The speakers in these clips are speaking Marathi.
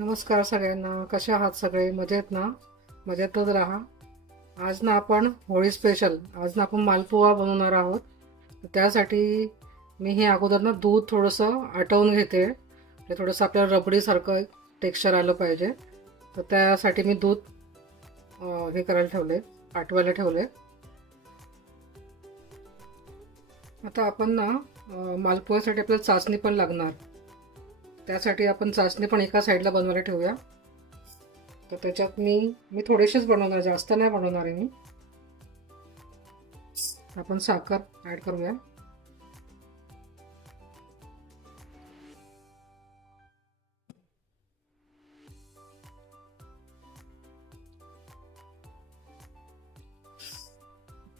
नमस्कार सगळ्यांना. कशा आहात सगळे? मजेत ना? मजेतच राहा. आज ना आपण होळी स्पेशल, आज ना आपण मालपुवा बनवणार आहोत. तर त्यासाठी मी हे अगोदर ना दूध थोडंसं आटवून घेते. ते थोडंसं आपल्याला रबडीसारखं टेक्स्चर आलं पाहिजे. तर त्यासाठी मी दूध हे करायला ठेवले, आटवायला ठेवले. आता आपण ना मालपुव्यासाठी आपल्याला चाचणी पण लागणार. त्यासाठी आपण चाचणी पण एका साईडला बनवायला ठेवूया. तर त्याच्यात मी थोडेसेच बनवणार, जास्त नाही बनवणार आहे मी. आपण साखर ऍड करूया.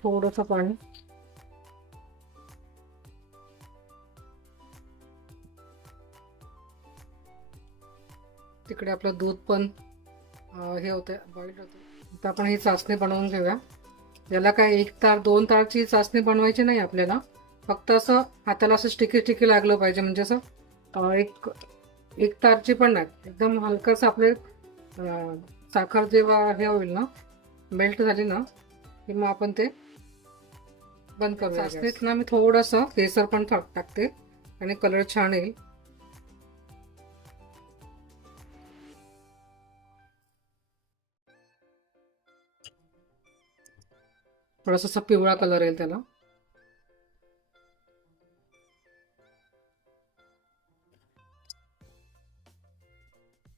थोडंसं पाणी. तिकडे आपलं दूध पण हे होतं, बॉईल होतं. तर आपण ही चाचणी बनवून घेऊया. याला काय 1 तार 2 तारची चाचणी बनवायची नाही आपल्याला. फक्त असं हाताला असं स्टिकी स्टिकी लागलं पाहिजे, म्हणजे असं एक 1 तारची पण नाही, एकदम हलकंसं आपले साखर जेव्हा हे होईल ना, मेल्ट झाली ना, की मग आपण ते बंद करूया. चाचणीत ना मी थोडंसं केसर पण टाकते आणि कलर छान येईल. थोडासा पिवळा कलर येईल त्याला.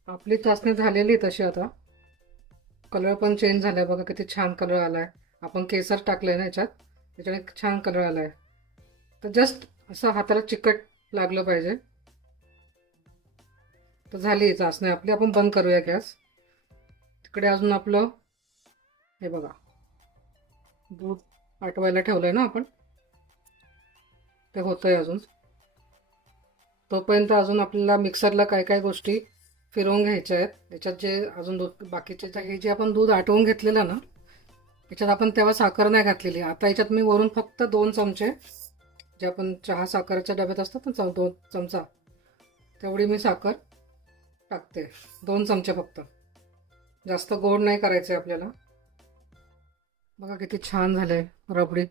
आपली चाचणी झालेली तशी. आता कलर पण चेंज झालाय बघा, किती छान कलर आलाय. आपण केसर टाकलंय ना याच्यात, त्याच्याने छान कलर आलाय. तर जस्ट असं हाताला चिकट लागलं पाहिजे. तर झाली चाचणी आपली. आपण बंद करूया गॅस. तिकडे अजून आपलं हे बघा, दूध आटवायला ठेवलंय ना आपण, ते होतंय अजून. तोपर्यंत अजून आपल्याला मिक्सरला काय काय गोष्टी फिरवून घ्यायच्या आहेत. याच्यात जे अजून बाकीचे हे जे आपण दूध आटवून घेतलेलं ना, याच्यात आपण तेव्हा साखर नाही घातलेली. आता याच्यात मी वरून फक्त 2 चमचे, जे आपण चहा साखरेच्या डब्यात असतात ना, 2 चमचा, तेवढी मी साखर टाकते. 2 चमचे फक्त. जास्त गोड नाही करायचे आपल्याला. बघा किती छान झालंय, रबडी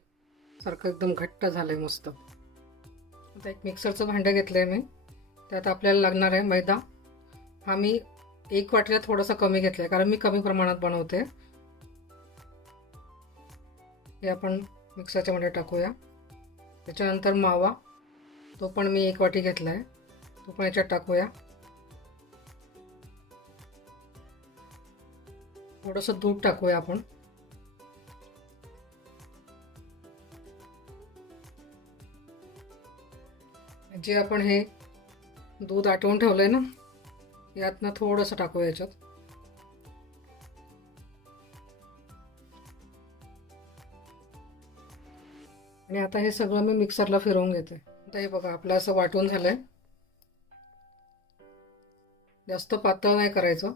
सारखं एकदम घट्ट झालंय मस्त. आता एक मिक्सरचं भांडं घेतलंय मी. त्यात आपल्याला लागणार आहे मैदा. हा मी 1 वाटीला थोडासा कमी घेतलाय, कारण मी कमी प्रमाणात बनवते. हे आपण मिक्सरच्या मध्ये टाकूया. त्याच्यानंतर मावा, तो पण मी 1 वाटी घेतलाय, तो पण याच्यात टाकूया. थोडंसं दूध टाकूया आपण. जे आपण हे दूध आटवून ठेवलंय ना, यातनं थोडंसं टाकूया याच्यात. आणि आता हे सगळं मी मिक्सरला फिरवून घेते. आता हे बघा आपलं असं वाटून झालंय. जास्त पातळ नाही करायचं.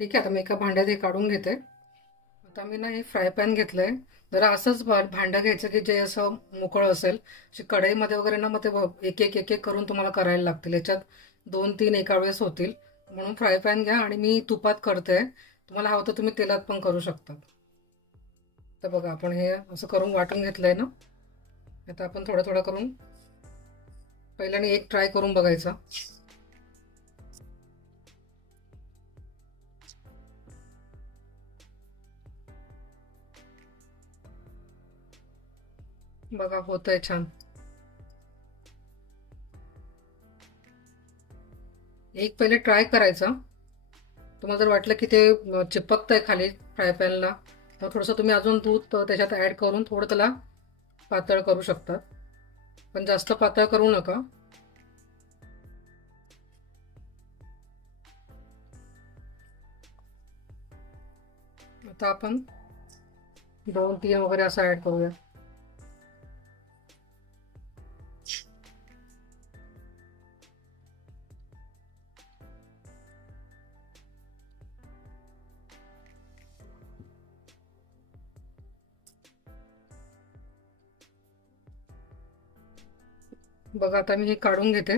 ठीक आहे. आता मी एका भांड्यात हे काढून घेते. आता मी ना हे फ्राय पॅन घेतलंय. जरा असंच भांडं घ्यायचं की जे असं मोकळं असेल. कढईमध्ये वगैरे ना, मग ते एक एक एक एक करून तुम्हाला करायला लागतील. याच्यात 2-3 एका वेळेस होतील. म्हणून फ्राय पॅन घ्या. आणि मी तुपात करते, तुम्हाला हवं तर तुम्ही तेलात पण करू शकता. तर बघा आपण हे असं करून वाटून घेतलंय ना. आता आपण थोडं थोडं करून पहिल्याने एक ट्राय करून बघायचा. बघा होतंय छान. एक पहिले ट्राय करायचा. तुम्हाला जर वाटलं की ते चिपकतंय खाली फ्राय पॅनला, तर थोडंसं तुम्ही अजून दूध त्याच्यात ऍड करून थोडं त्याला पातळ करू शकता. पण जास्त पातळ करू नका. आता आपण 2-3 वगैरे असं ऍड करूया. बघा आता मी हे काढून घेते.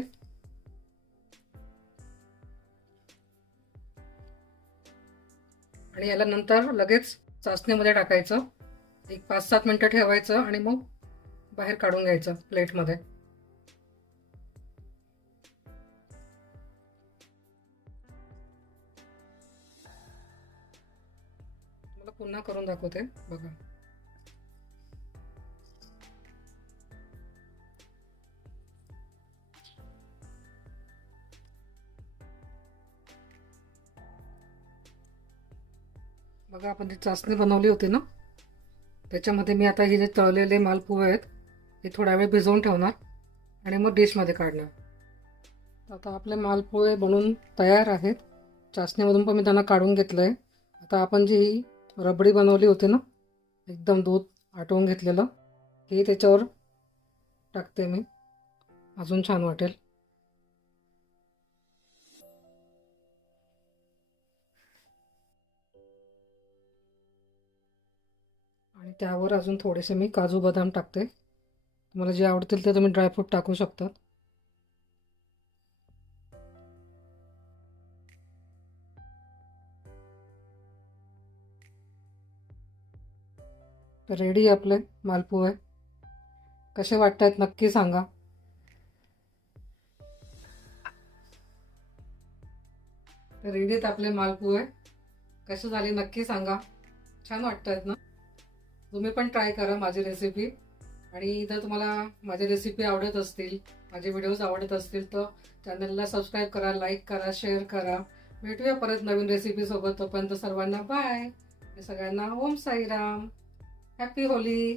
आणि याला नंतर लगेच चासणीमध्ये टाकायचं, एक 5-7 मिनिटं ठेवायचं आणि मग बाहेर काढून घ्यायचं प्लेटमध्ये. मला पुन्हा करून दाखवते बघा. बघा आपण जी चासणी बनवली होती ना, त्याच्यामध्ये मी आता हे जे तळलेले मालपुवे आहेत ते थोडा वेळ भिजवून ठेवणार आणि मग डिशमध्ये काढणार. आता आपले मालपुवे बनवून तयार आहेत. चासणीमधून पण मी त्यांना काढून घेतलं आहे. आता आपण जी ही रबडी बनवली होती ना, एकदम दूध आटवून घेतलेलं, हे त्याच्यावर टाकते मी, अजून छान वाटेल. आणि त्यावर अजून थोडेसे मी काजू बदाम टाकते. तुम्हाला जे आवडतील ते तुम्ही ड्रायफ्रूट टाकू शकता. तर रेडी आपले मालपुवे. कसे वाटतायत नक्की सांगा. तर रेडीत आपले मालपुवे. कसे झाले नक्की सांगा. छान वाटतायत ना. तुम्ही पण ट्राय करा माझी रेसिपी. आणि जर तुम्हाला माझी रेसिपी आवडत असतील, माझे व्हिडिओज आवडत असतील तर चॅनलला सबस्क्राईब करा, लाईक करा, शेअर करा. भेटूया परत नवीन रेसिपी सोबत. तोपर्यंत सर्वांना बाय. सगळ्यांना ओम साईराम. Happy Holy.